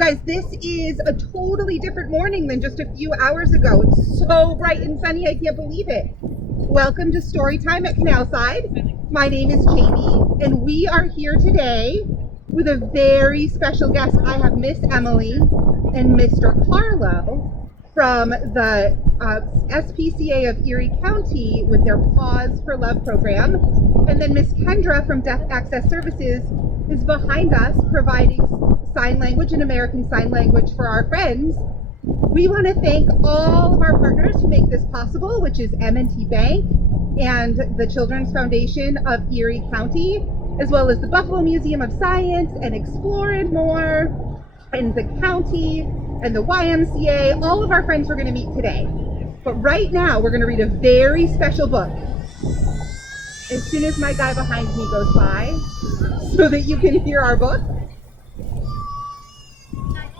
guys, this is a totally different morning than just a few hours ago. It's so bright and sunny, I can't believe it. Welcome to Storytime at Canalside. My name is Jamie, and we are here today with a very special guest. I have Miss Emily and Mr. Carlo from the SPCA of Erie County with their Pause for Love program. And then Miss Kendra from Deaf Access Services is behind us providing sign language and American Sign Language for our friends. We want to thank all of our partners who make this possible, which is M&T Bank and the Children's Foundation of Erie County, as well as the Buffalo Museum of Science and Explore and More, and the county and the YMCA, all of our friends we're going to meet today. But right now, we're going to read a very special book. As soon as my guy behind me goes by, so that you can hear our book.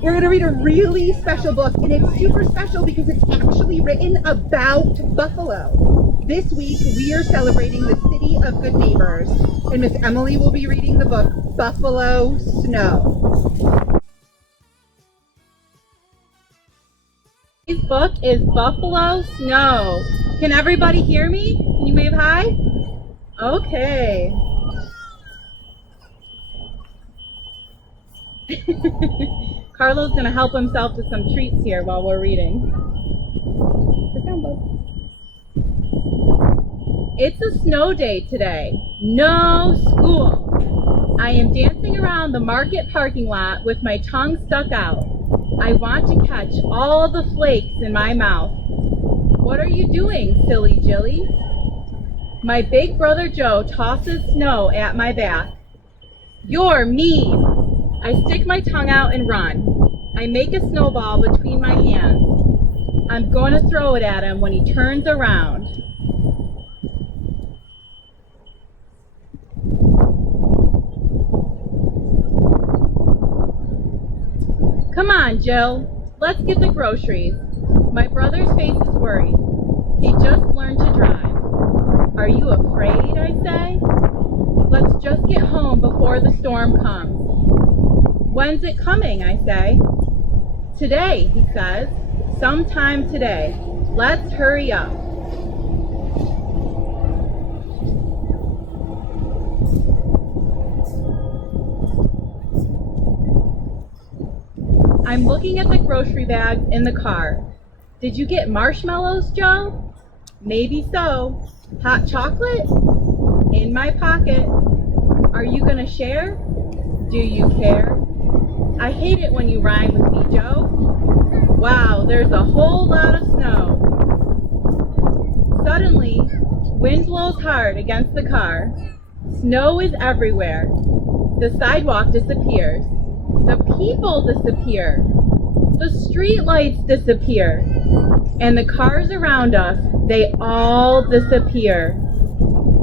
We're going to read a really special book, and it's super special because it's actually written about Buffalo. This week, we are celebrating the City of Good Neighbors, and Miss Emily will be reading the book, Buffalo Snow. Today's book is Buffalo Snow. Can everybody hear me? Can you wave hi? Okay. Carlo's going to help himself to some treats here while we're reading. Sit down, bud. It's a snow day today. No school. I am dancing around the market parking lot with my tongue stuck out. I want to catch all the flakes in my mouth. What are you doing, silly Jilly? My big brother Joe tosses snow at my back. You're mean. I stick my tongue out and run. I make a snowball between my hands. I'm going to throw it at him when he turns around. Come on, Jill. Let's get the groceries. My brother's face is worried. He just learned to drive. Are you afraid, I say? Let's just get home before the storm comes. When's it coming, I say. Today, he says. Sometime today. Let's hurry up. I'm looking at the grocery bags in the car. Did you get marshmallows, Joe? Maybe so. Hot chocolate? In my pocket. Are you gonna share? Do you care? I hate it when you rhyme with me, Joe. Wow, there's a whole lot of snow. Suddenly, wind blows hard against the car. Snow is everywhere. The sidewalk disappears. The people disappear. The street lights disappear. And the cars around us, they all disappear.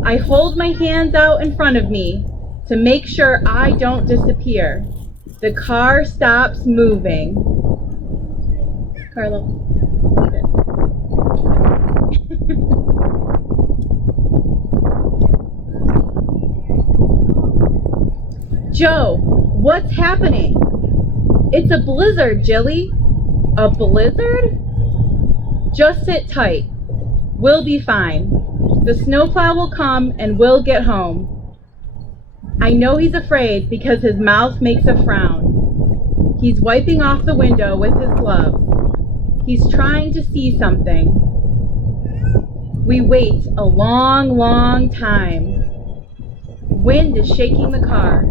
I hold my hands out in front of me to make sure I don't disappear. The car stops moving. Carlo, leave it. Joe, what's happening? It's a blizzard, Jilly. A blizzard? Just sit tight. We'll be fine. The snowplow will come and we'll get home. I know he's afraid because his mouth makes a frown. He's wiping off the window with his glove. He's trying to see something. We wait a long, long time. Wind is shaking the car.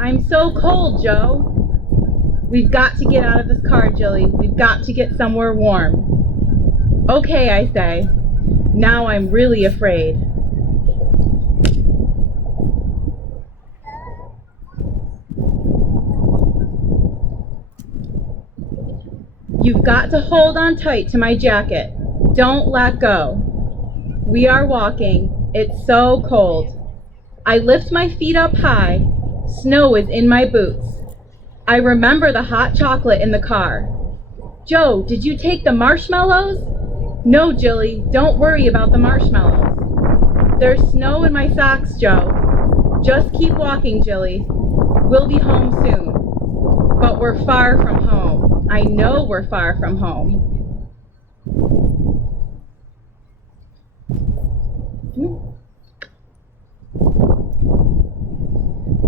I'm so cold, Joe. We've got to get out of this car, Jilly. We've got to get somewhere warm. Okay, I say. Now I'm really afraid. You've got to hold on tight to my jacket. Don't let go. We are walking. It's so cold. I lift my feet up high. Snow is in my boots. I remember the hot chocolate in the car. Joe, did you take the marshmallows? No, Jilly, don't worry about the marshmallows. There's snow in my socks, Joe. Just keep walking, Jilly. We'll be home soon. but we're far from home. I know we're far from home.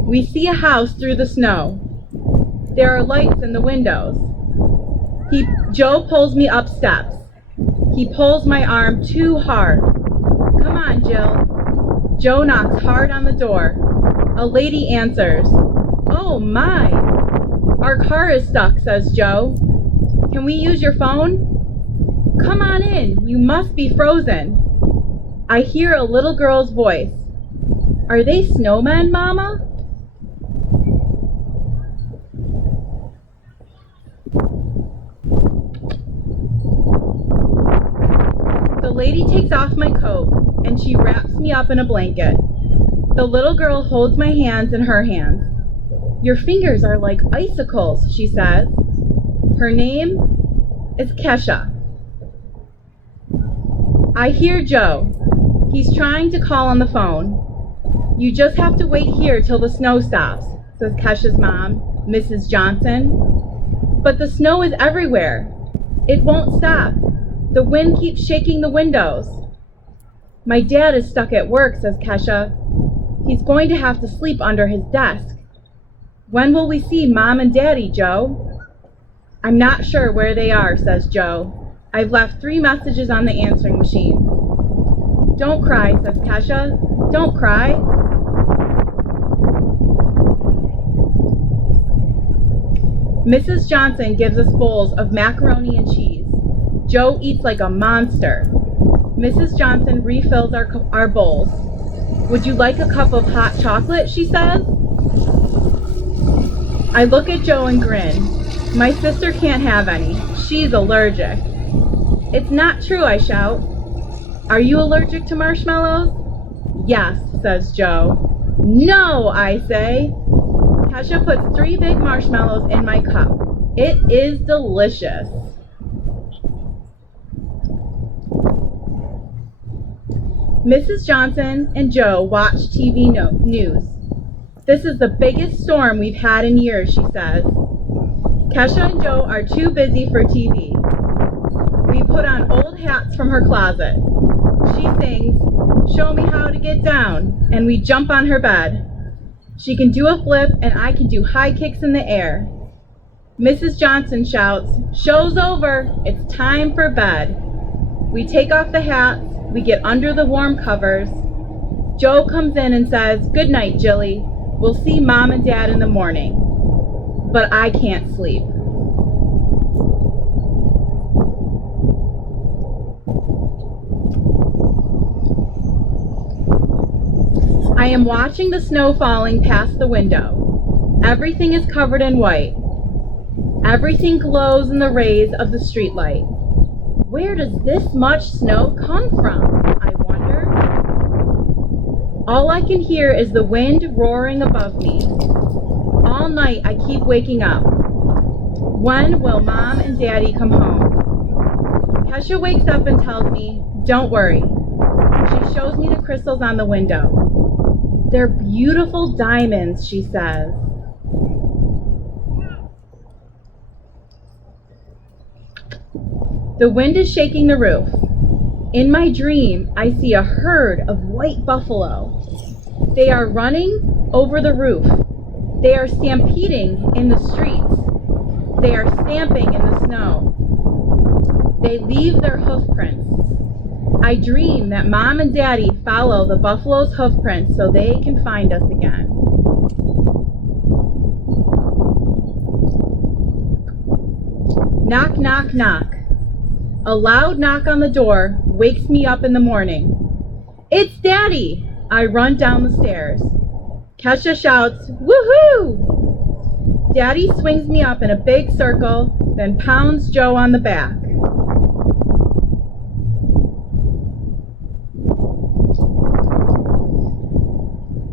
We see a house through the snow. There are lights in the windows. Joe pulls me up steps. He pulls my arm too hard. Come on, Jill. Joe knocks hard on the door. A lady answers. Oh my! Our car is stuck, says Joe. Can we use your phone? Come on in. You must be frozen. I hear a little girl's voice. Are they snowmen, Mama? The lady takes off my coat and she wraps me up in a blanket. The little girl holds my hands in her hands. Your fingers are like icicles, she says. Her name is Kesha. I hear Joe. He's trying to call on the phone. You just have to wait here till the snow stops, says Kesha's mom, Mrs. Johnson. But the snow is everywhere. It won't stop. The wind keeps shaking the windows. My dad is stuck at work, says Kesha. He's going to have to sleep under his desk. When will we see Mom and Daddy, Joe? I'm not sure where they are, says Joe. I've left 3 messages on the answering machine. Don't cry, says Kesha. Don't cry. Mrs. Johnson gives us bowls of macaroni and cheese. Joe eats like a monster. Mrs. Johnson refills our bowls. Would you like a cup of hot chocolate, she says. I look at Joe and grin. My sister can't have any. She's allergic. It's not true, I shout. Are you allergic to marshmallows? Yes, says Joe. No, I say. Kesha puts 3 big marshmallows in my cup. It is delicious. Mrs. Johnson and Joe watch TV news. This is the biggest storm we've had in years, she says. Kesha and Joe are too busy for TV. We put on old hats from her closet. She sings, Show me how to get down, and we jump on her bed. She can do a flip, and I can do high kicks in the air. Mrs. Johnson shouts, Show's over, it's time for bed. We take off the hats, we get under the warm covers. Joe comes in and says, Good night, Jilly. We'll see Mom and Dad in the morning. But I can't sleep. I am watching the snow falling past the window. Everything is covered in white. Everything glows in the rays of the streetlight. Where does this much snow come from, I wonder? All I can hear is the wind roaring above me. All night I keep waking up. When will Mom and Daddy come home? Kesha wakes up and tells me, Don't worry. She shows me the crystals on the window. They're beautiful diamonds, she says. The wind is shaking the roof. In my dream, I see a herd of white buffalo. They are running over the roof. They are stampeding in the streets. They are stamping in the snow. They leave their hoof prints. I dream that Mom and Daddy follow the buffalo's hoof prints so they can find us again. Knock, knock, knock. A loud knock on the door wakes me up in the morning. It's Daddy! I run down the stairs. Kesha shouts, Woohoo! Daddy swings me up in a big circle, then pounds Joe on the back.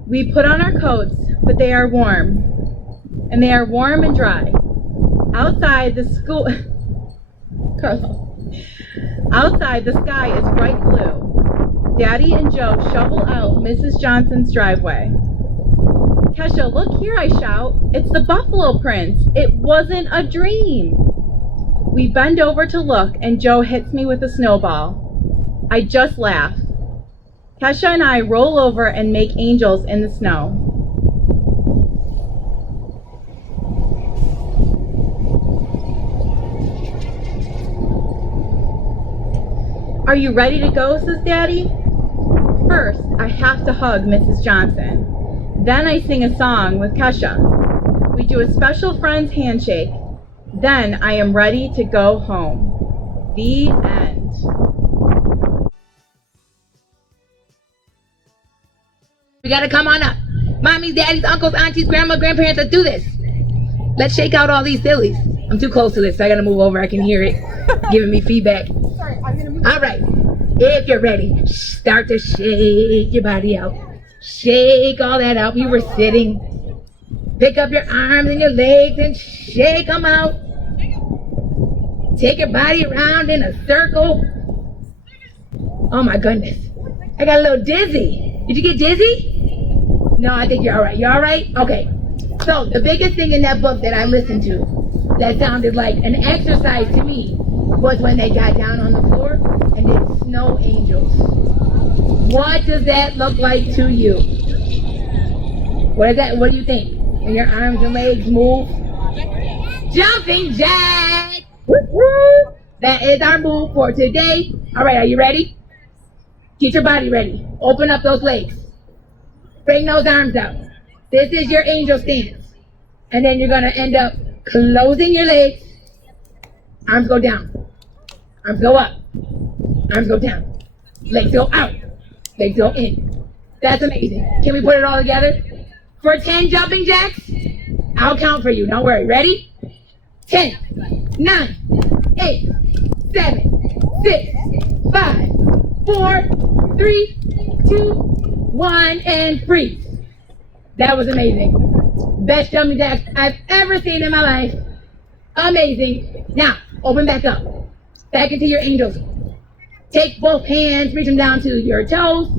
We put on our coats, but they are warm. And they are warm and dry. Outside the sky is bright blue. Daddy and Joe shovel out Mrs. Johnson's driveway. Kesha, look here, I shout. It's the Buffalo Prince. It wasn't a dream. We bend over to look, and Joe hits me with a snowball. I just laugh. Kesha and I roll over and make angels in the snow. Are you ready to go, says Daddy? First, I have to hug Mrs. Johnson. Then I sing a song with Kesha. We do a special friend's handshake. Then I am ready to go home. The end. We gotta come on up. Mommies, daddies, uncles, aunties, grandma, grandparents, let's do this. Let's shake out all these sillies. I'm too close to this, so I gotta move over. I can hear it giving me feedback. Sorry, I'm gonna move. All right, if you're ready, start to shake your body out. Shake all that out. You were sitting. Pick up your arms and your legs and shake them out. Take your body around in a circle. Oh my goodness. I got a little dizzy. Did you get dizzy? No, I think you're all right. You all right? Okay. So the biggest thing in that book that I listened to that sounded like an exercise to me was when they got down on the floor and did snow angels. What does that look like to you? What is that? What do you think? When your arms and legs move? Jumping jack! Woo-woo! That is our move for today. All right, are you ready? Get your body ready. Open up those legs. Bring those arms out. This is your angel stance. And then you're going to end up closing your legs. Arms go down. Arms go up. Arms go down. Legs go out. Legs go in. That's amazing. Can we put it all together? For 10 jumping jacks, I'll count for you. Don't worry. Ready? 10, 9, 8, 7, 6, 5, 4, 3, 2, 1, and freeze. That was amazing. Best jumping jacks I've ever seen in my life. Amazing. Now, open back up. Back into your angels. Take both hands, reach them down to your toes.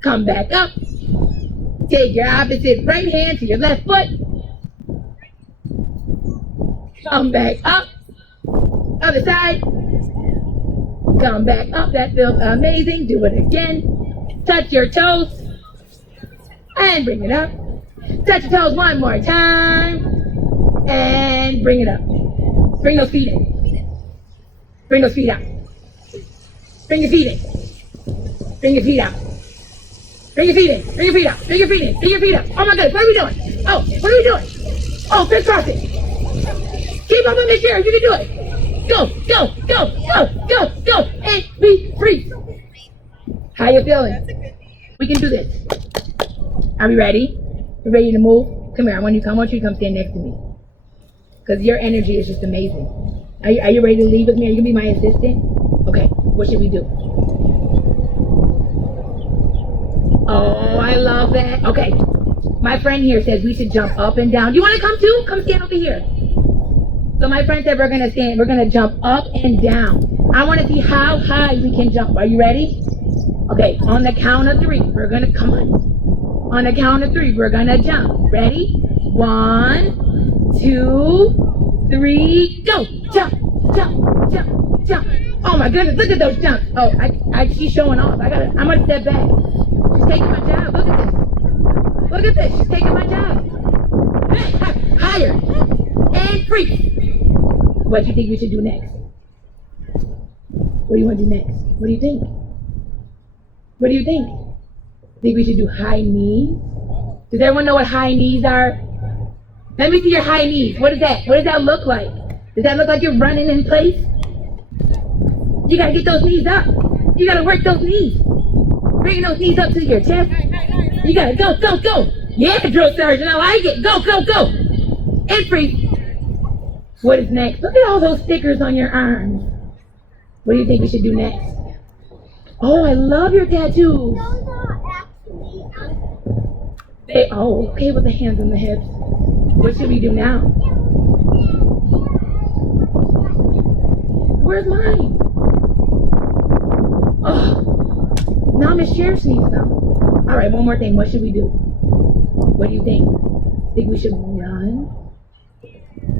Come back up. Take your opposite right hand to your left foot. Come back up. Other side. Come back up. That feels amazing. Do it again. Touch your toes. And bring it up. Touch your toes one more time. And bring it up. Bring those feet in. Bring those feet out. Bring your feet in. Bring your feet out. Bring your feet in. Bring your feet out. Bring your feet in. Bring your feet out. Oh my goodness, what are we doing? Oh, what are we doing? Oh, crisscross it. Keep up on this chair. You can do it. Go, go, go, go, go, go. And be free. How you feeling? We can do this. Are we ready? You ready to move? Come here. I want you to come stand next to me. Because your energy is just amazing. Are you ready to leave with me? Are you going to be my assistant? Okay. What should we do? Oh, I love that. Okay. My friend here says we should jump up and down. You want to come too? Come stand over here. So my friend said we're going to jump up and down. I want to see how high we can jump. Are you ready? Okay. On the count of 3, we're going to, come on. On the count of 3, we're going to jump. Ready? 1, 2, 3, go. Jump, jump, jump, jump. Oh my goodness, look at those jumps. Oh, she's showing off. I'm going to step back. She's taking my job. Look at this. Look at this. She's taking my job. Higher. And free. What do you think we should do next? What do you want to do next? What do you think? What do you think? Think we should do high knees? Does everyone know what high knees are? Let me see your high knees. What is that? What does that look like? Does that look like you're running in place? You gotta get those knees up. You gotta work those knees. Bring those knees up to your chest. You gotta go, go, go. Yeah, drill sergeant, I like it. Go, go, go. And freeze. What is next? Look at all those stickers on your arms. What do you think we should do next? Oh, I love your tattoos. Okay with the hands on the hips. What should we do now? Where's mine? Oh, now Miss Sheriff needs them. All right, one more thing. What should we do? What do you think? Think we should run?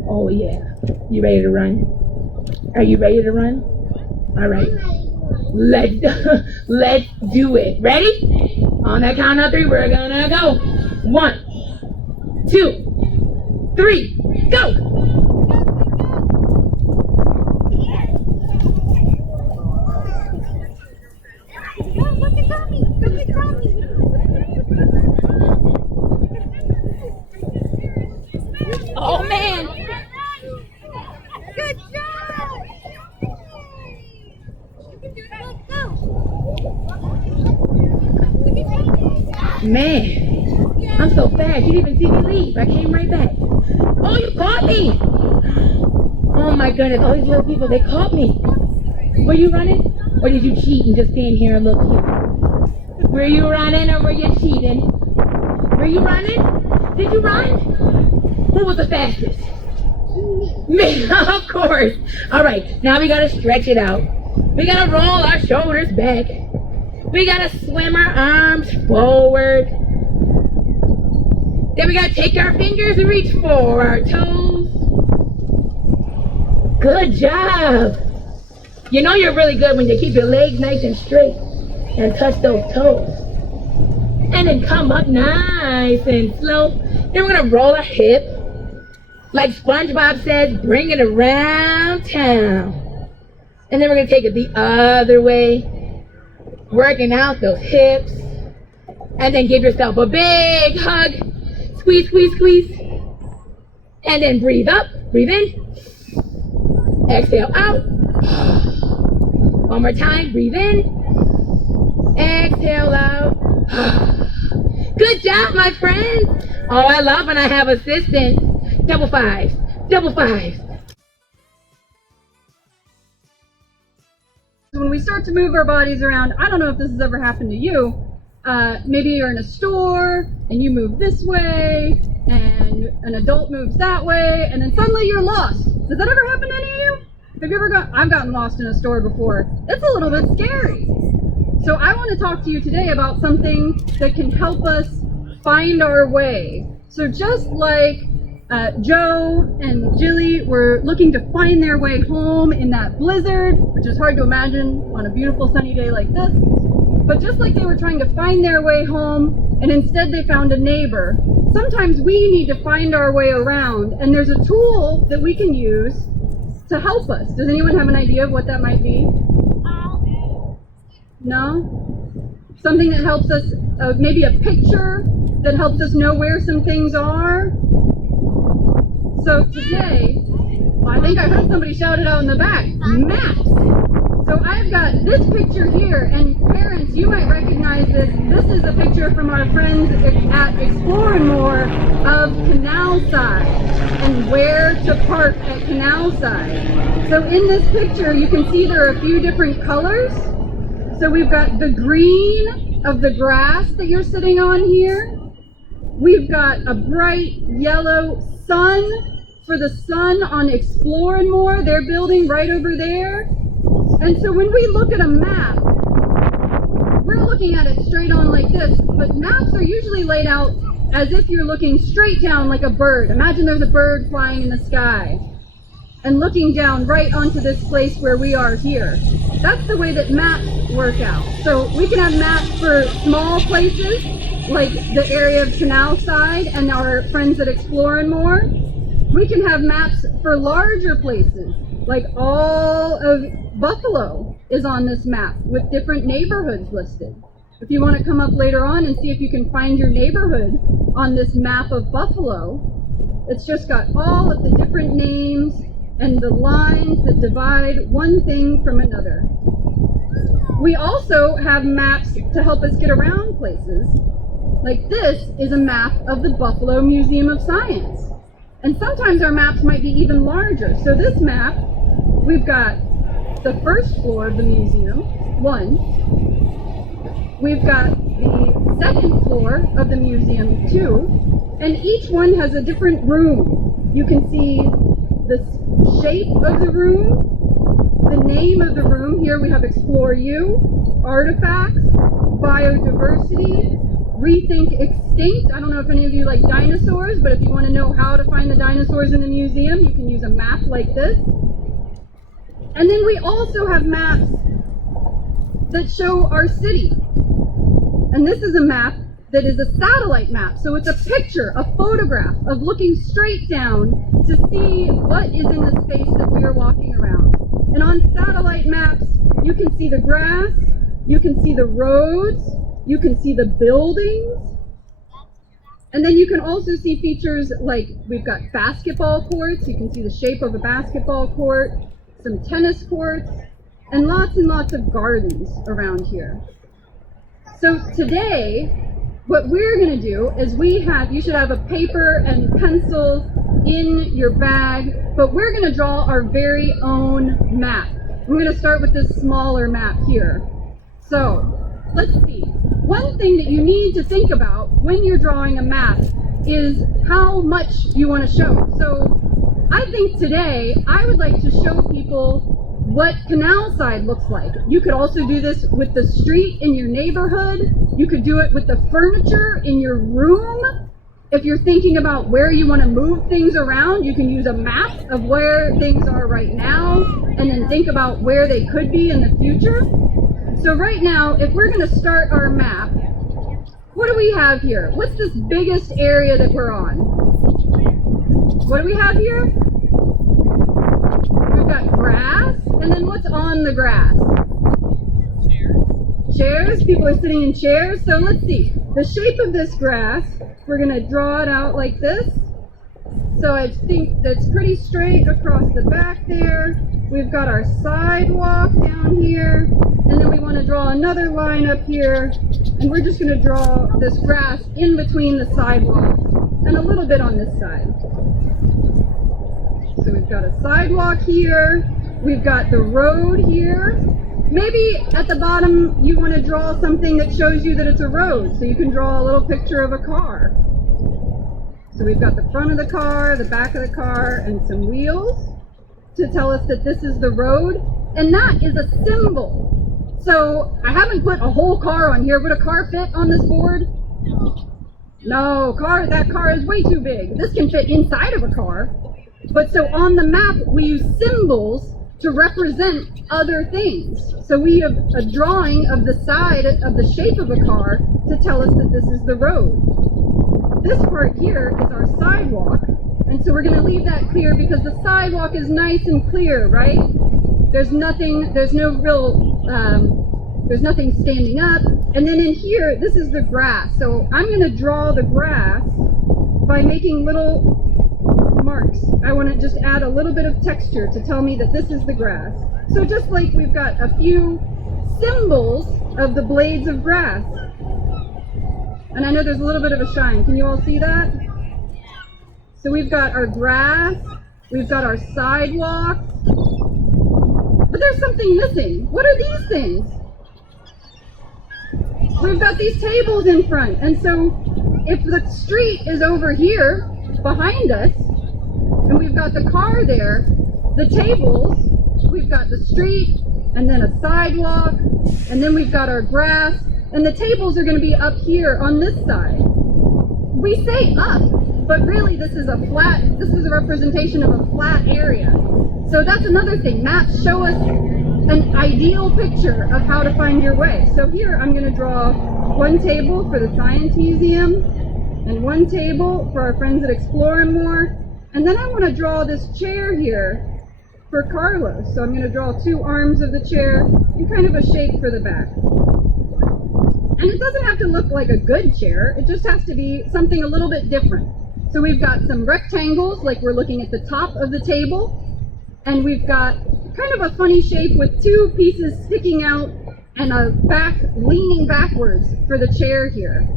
Oh yeah. You ready to run? Are you ready to run? All right. Let's do it. Ready? On that count of 3, we're gonna go. 1, 2, 3, go! Oh man! Good job! Man, I'm so fast. You didn't even see me leave. I came right back. Oh, you caught me! Oh my goodness, all these little people, they caught me. Were you running? Or did you cheat and just stand here and look cute? Were you running or were you cheating? Were you running? Did you run? Who was the fastest? Me, of course. All right, now we gotta stretch it out. We gotta roll our shoulders back. We gotta swim our arms forward. Then we gotta take our fingers and reach for our toes. Good job. You know you're really good when you keep your legs nice and straight and touch those toes. And then come up nice and slow. Then we're gonna roll our hip. Like SpongeBob says, bring it around town. And then we're gonna take it the other way, working out those hips. And then give yourself a big hug. Squeeze, squeeze, squeeze. And then breathe up, breathe in. Exhale out. One more time, breathe in. Exhale out. Good job, my friends. Oh, I love when I have assistants. Double fives, double fives. When we start to move our bodies around, I don't know if this has ever happened to you. Maybe you're in a store and you move this way and an adult moves that way and then suddenly you're lost. Does that ever happen to any of you? Have you ever I've gotten lost in a store before. It's a little bit scary. So I want to talk to you today about something that can help us find our way. So just like Joe and Jilly were looking to find their way home in that blizzard, which is hard to imagine on a beautiful sunny day like this. But just like they were trying to find their way home and instead they found a neighbor, sometimes we need to find our way around, and there's a tool that we can use to help us. Does anyone have an idea of what that might be? No? Something that helps us, maybe a picture that helps us know where some things are. So today, I think I heard somebody shout it out in the back, maps. So I've got this picture here, and parents, you might recognize this. This is a picture from our friends at Explore and More of Canalside and where to park at Canalside. So in this picture, you can see there are a few different colors. So we've got the green of the grass that you're sitting on here. We've got a bright yellow sun for the sun on Explore and More. They're building right over there. And so when we look at a map, we're looking at it straight on like this, but maps are usually laid out as if you're looking straight down like a bird. Imagine there's a bird flying in the sky and looking down right onto this place where we are here. That's the way that maps work out. So we can have maps for small places, like the area of Canalside and our friends at Explore and More. We can have maps for larger places, like all of Buffalo is on this map with different neighborhoods listed. If you want to come up later on and see if you can find your neighborhood on this map of Buffalo, it's just got all of the different names and the lines that divide one thing from another. We also have maps to help us get around places. Like this is a map of the Buffalo Museum of Science. And sometimes our maps might be even larger. So this map, we've got the first floor of the museum, 1. We've got the second floor of the museum, 2. And each one has a different room. You can see the shape of the room, the name of the room. Here we have Explore U, artifacts, biodiversity, Rethink Extinct. I don't know if any of you like dinosaurs, but if you want to know how to find the dinosaurs in the museum, you can use a map like this. And then we also have maps that show our city. And this is a map that is a satellite map. So it's a picture, a photograph of looking straight down to see what is in the space that we are walking around. And on satellite maps, you can see the grass, you can see the roads, you can see the buildings, and then you can also see features like we've got basketball courts, you can see the shape of a basketball court, some tennis courts, and lots of gardens around here. So today, what we're going to do is you should have a paper and pencil in your bag, but we're going to draw our very own map. We're going to start with this smaller map here. So, let's see. One thing that you need to think about when you're drawing a map is how much you want to show. So, I think today I would like to show people what Canalside looks like. You could also do this with the street in your neighborhood. You could do it with the furniture in your room. If you're thinking about where you want to move things around, you can use a map of where things are right now and then think about where they could be in the future. So right now, if we're going to start our map, what do we have here? What's this biggest area that we're on? What do we have here? We've got grass, and then what's on the grass? Chairs. People are sitting in chairs. So let's see. The shape of this grass, we're going to draw it out like this. So I think that's pretty straight across the back there. We've got our sidewalk down here. And then we want to draw another line up here. And we're just going to draw this grass in between the sidewalk and a little bit on this side. So we've got a sidewalk here. We've got the road here. Maybe at the bottom you want to draw something that shows you that it's a road. So you can draw a little picture of a car. So we've got the front of the car, the back of the car, and some wheels to tell us that this is the road. And that is a symbol. So I haven't put a whole car on here. Would a car fit on this board? No, that car is way too big. This can fit inside of a car. But so on the map, we use symbols to represent other things. So we have a drawing of the side of the shape of a car to tell us that this is the road. This part here is our sidewalk. And so we're going to leave that clear because the sidewalk is nice and clear, right? There's nothing standing up. And then in here, this is the grass. So I'm going to draw the grass by making little marks. I want to just add a little bit of texture to tell me that this is the grass. So just like we've got a few symbols of the blades of grass. And I know there's a little bit of a shine. Can you all see that? So we've got our grass, we've got our sidewalks, but there's something missing. What are these things? We've got these tables in front, and so if the street is over here behind us, and we've got the car there, the tables, we've got the street, and then a sidewalk, and then we've got our grass, and the tables are going to be up here on this side. We say up, but really this is a representation of a flat area. So that's another thing. Maps show us an ideal picture of how to find your way. So here I'm going to draw one table for the Science Museum and one table for our friends at Explore and More. And then I want to draw this chair here for Carlos. So I'm going to draw two arms of the chair and kind of a shape for the back. And it doesn't have to look like a good chair. It just has to be something a little bit different. So we've got some rectangles, like we're looking at the top of the table. And we've got kind of a funny shape with two pieces sticking out and a back leaning backwards for the chair here.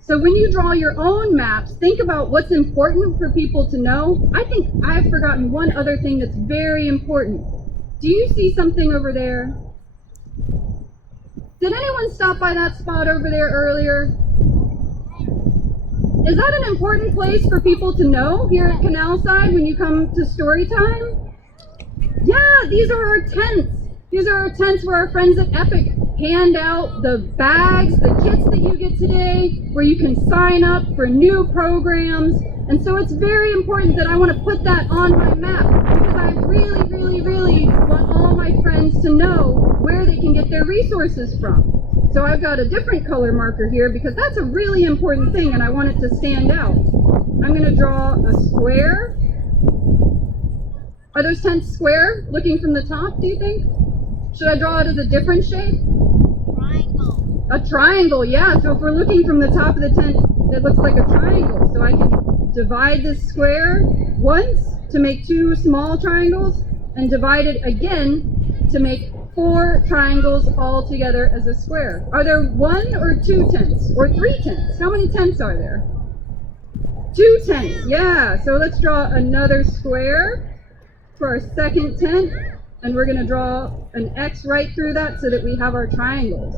So when you draw your own maps, think about what's important for people to know. I think I've forgotten one other thing that's very important. Do you see something over there? Did anyone stop by that spot over there earlier? Is that an important place for people to know here at Canalside when you come to Storytime? Yeah, these are our tents. These are our tents where our friends at Epic hand out the bags, the kits that you get today, where you can sign up for new programs. And so it's very important that I want to put that on my map, because I really, really, really want all my friends to know where they can get their resources from. So I've got a different color marker here because that's a really important thing and I want it to stand out. I'm going to draw a square. Are those tents square looking from the top, do you think? Should I draw it as a different shape? Triangle. A triangle, yeah. So if we're looking from the top of the tent, it looks like a triangle. So I can divide this square once to make 2 small triangles and divide it again to make 4 triangles all together as a square. Are there 1 or 2 tents or 3 tents? How many tents are there? 2 tents, yeah. So let's draw another square for our second tent, and we're going to draw an X right through that so that we have our triangles.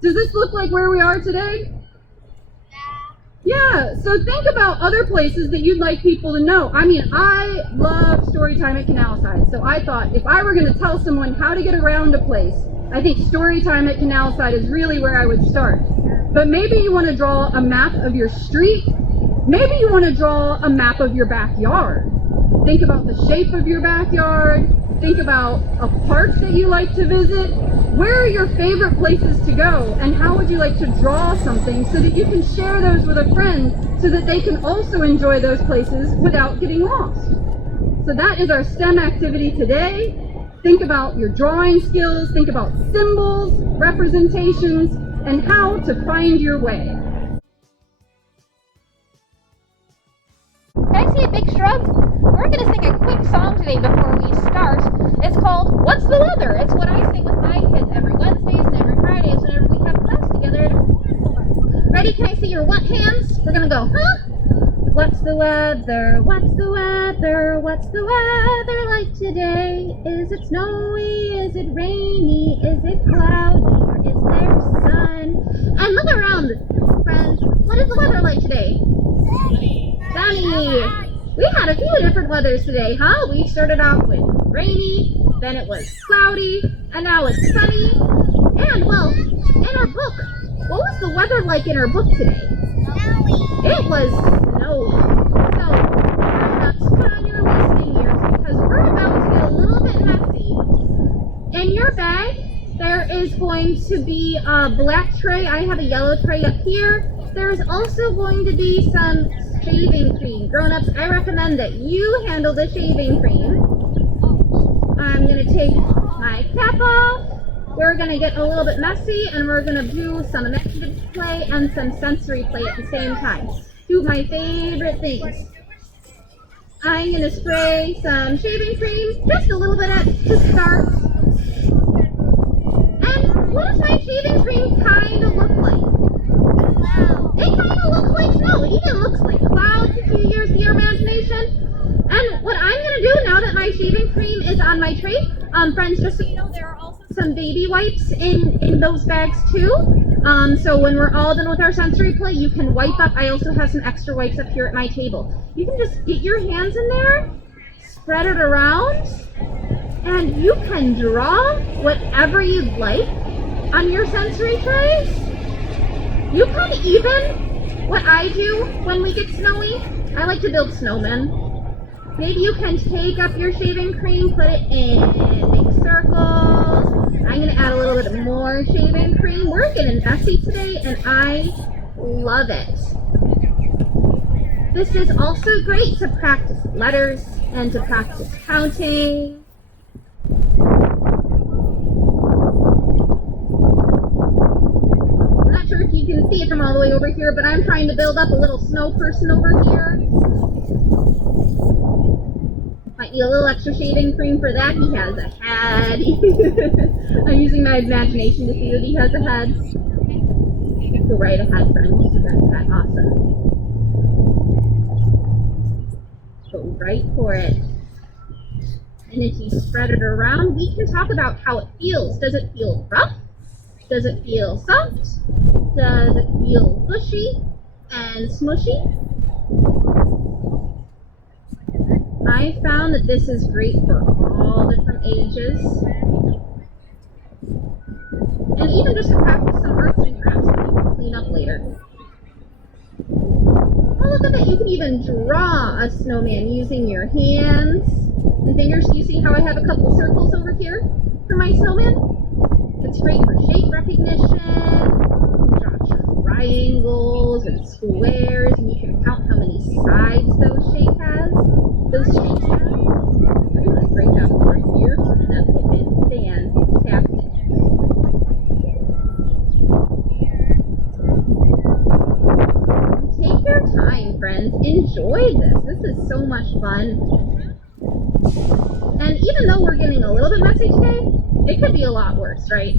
Does this look like where we are today? Yeah, so think about other places that you'd like people to know. I mean, I love Storytime at Canalside, so I thought if I were going to tell someone how to get around a place, I think Storytime at Canalside is really where I would start. But maybe you want to draw a map of your street. Maybe you want to draw a map of your backyard. Think about the shape of your backyard. Think about a park that you like to visit. Where are your favorite places to go, and how would you like to draw something so that you can share those with a friend so that they can also enjoy those places without getting lost? So that is our STEM activity today. Think about your drawing skills, think about symbols, representations, and how to find your way. Can I see a big shrub? We're going to sing a quick song today before we start. It's called What's the Weather? It's what I sing with my kids every Wednesdays and every Fridays whenever we have class together. Ready? Can I see your what hands? We're going to go, huh? What's the weather? What's the weather? What's the weather like today? Is it snowy? Is it rainy? Is it cloudy? Or is there sun? And look around, friends. What is the weather like today? Sunny. We had a few different weathers today, huh? We started off with rainy, then it was cloudy, and now it's sunny. And, well, in our book, what was the weather like in our book today? It was snowy. So, grown-ups, put on your listening ears because we're about to get a little bit messy. In your bag, there is going to be a black tray. I have a yellow tray up here. There's also going to be some shaving cream. Grown-ups, I recommend that you handle the shaving cream. I'm going to take my cap off. We're going to get a little bit messy and we're going to do some imaginative play and some sensory play at the same time. Two of my favorite things. I'm going to spray some shaving cream, just a little bit to start. And what does my shaving cream kind of look like? It kind of looks like snow. It even looks like clouds if you use your imagination. And what I'm going to do now that my shaving cream is on my tray, friends, just so you know, there are also some baby wipes in those bags too. So when we're all done with our sensory play, you can wipe up. I also have some extra wipes up here at my table. You can just get your hands in there, spread it around, and you can draw whatever you'd like on your sensory trays. You can even, what I do when we get snowy, I like to build snowmen. Maybe you can take up your shaving cream, put it in big circles. I'm going to add a little bit more shaving cream. We're getting messy today, and I love it. This is also great to practice letters and to practice counting. I'm not sure if you can see it from all the way over here, but I'm trying to build up a little snow person over here. Might need a little extra shaving cream for that. He has a head. I'm using my imagination to see that he has a head. Go right ahead, friends. That's awesome. Go right for it. And as you spread it around, we can talk about how it feels. Does it feel rough? Does it feel soft? Does it feel gushy and smushy? I found that this is great for all different ages. and even just to practice some arts and crafts that you can clean up later. Oh, look at that. You can even draw a snowman using your hands and fingers. Do you see how I have a couple circles over here for my snowman? It's great for shape recognition. You can draw triangles and squares, and you can count how many sides those shapes have. You're doing a great job over here. That's been fantastic. Take your time, friends. Enjoy this. This is so much fun. And even though we're getting a little bit messy today, it could be a lot worse, right?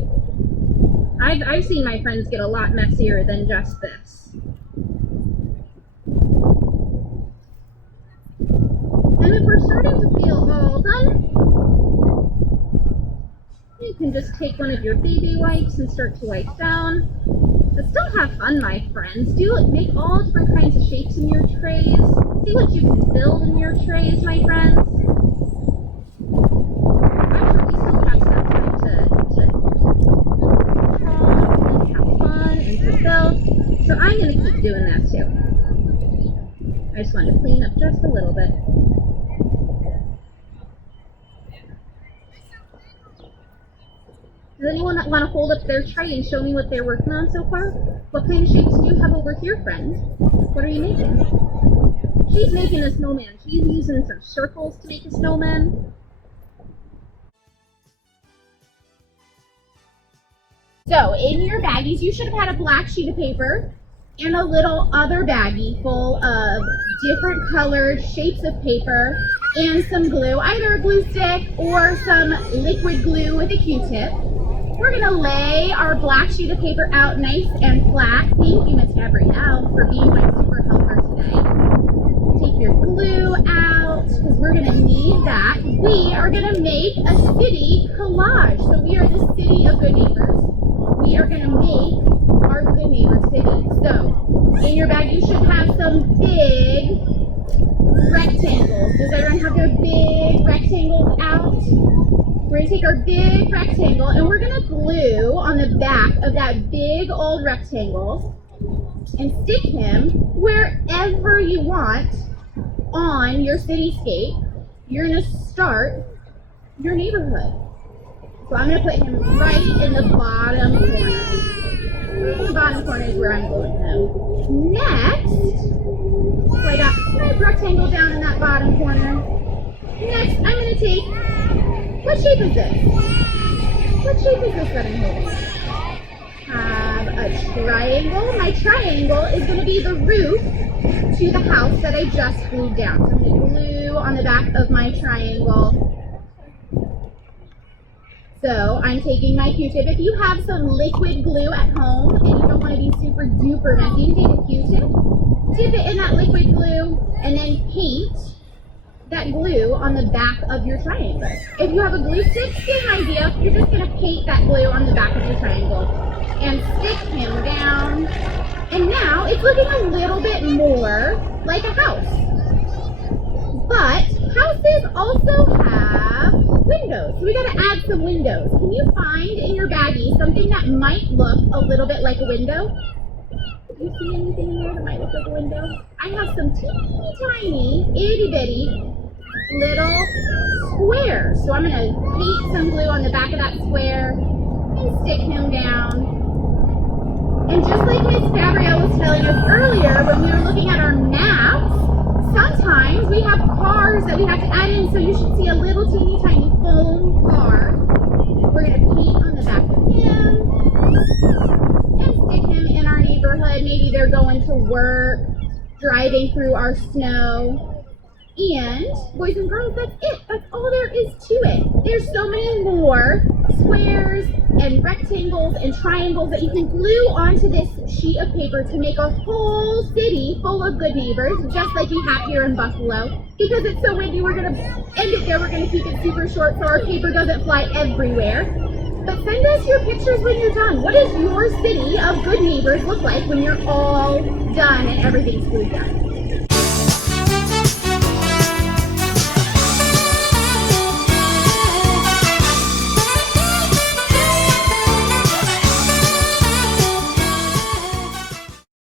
I've seen my friends get a lot messier than just this. And if we're starting to feel all done, you can just take one of your baby wipes and start to wipe down. But still have fun, my friends. Make all different kinds of shapes in your trays. See what you can build in your trays, my friends. I'm sure we still have some time to talk and have fun and to build. So I'm going to keep doing that too. I just wanted to clean up just a little bit. Does anyone want to hold up their tray and show me what they're working on so far? What kind of shapes do you have over here, friends? What are you making? She's making a snowman. She's using some circles to make a snowman. So, in your baggies, you should have had a black sheet of paper and a little other baggie full of different colored shapes of paper and some glue, either a glue stick or some liquid glue with a Q-tip. We're going to lay our black sheet of paper out nice and flat. Thank you, Miss Gabrielle, for being my super helper today. Take your glue out, because we're going to need that. We are going to make a city collage. So we are the city of good neighbors. We are going to make our good neighbor city. So in your bag, you should have some big rectangles. Does everyone have their big rectangles out? We're going to take our big rectangle and we're going to glue on the back of that big old rectangle and stick him wherever you want on your cityscape. You're going to start your neighborhood. So I'm going to put him right in the bottom corner. The bottom corner is where I'm going now. Next, so I got my rectangle down in that bottom corner. Next, I'm going to take, what shape is this? What shape is this that I'm holding? Have a triangle. My triangle is going to be the roof to the house that I just glued down. So I'm going to glue on the back of my triangle. So I'm taking my Q-tip. If you have some liquid glue at home and you don't want to be super duper messy, you can take a Q-tip, dip it in that liquid glue, and then paint that glue on the back of your triangle. If you have a glue stick, same idea. You're just going to paint that glue on the back of your triangle and stick him down. And now it's looking a little bit more like a house. But houses also have windows. So we got to add some windows. Can you find in your baggie something that might look a little bit like a window? Do you see anything in there that might look like a window? I have some teeny tiny, itty bitty little squares. So I'm going to paint some glue on the back of that square and stick him down. And just like Miss Gabrielle was telling us earlier when we were looking at our maps, sometimes we have cars that we have to add in, so you should see a little teeny tiny foam car. We're going to paint on the back of him and stick him in our neighborhood. Maybe they're going to work, driving through our snow. And, boys and girls, that's it. That's all there is to it. There's so many more squares and rectangles and triangles that you can glue onto this sheet of paper to make a whole city full of good neighbors, just like you have here in Buffalo. Because it's so windy, we're going to end it there. We're going to keep it super short so our paper doesn't fly everywhere. But send us your pictures when you're done. What does your city of good neighbors look like when you're all done and everything's glued down?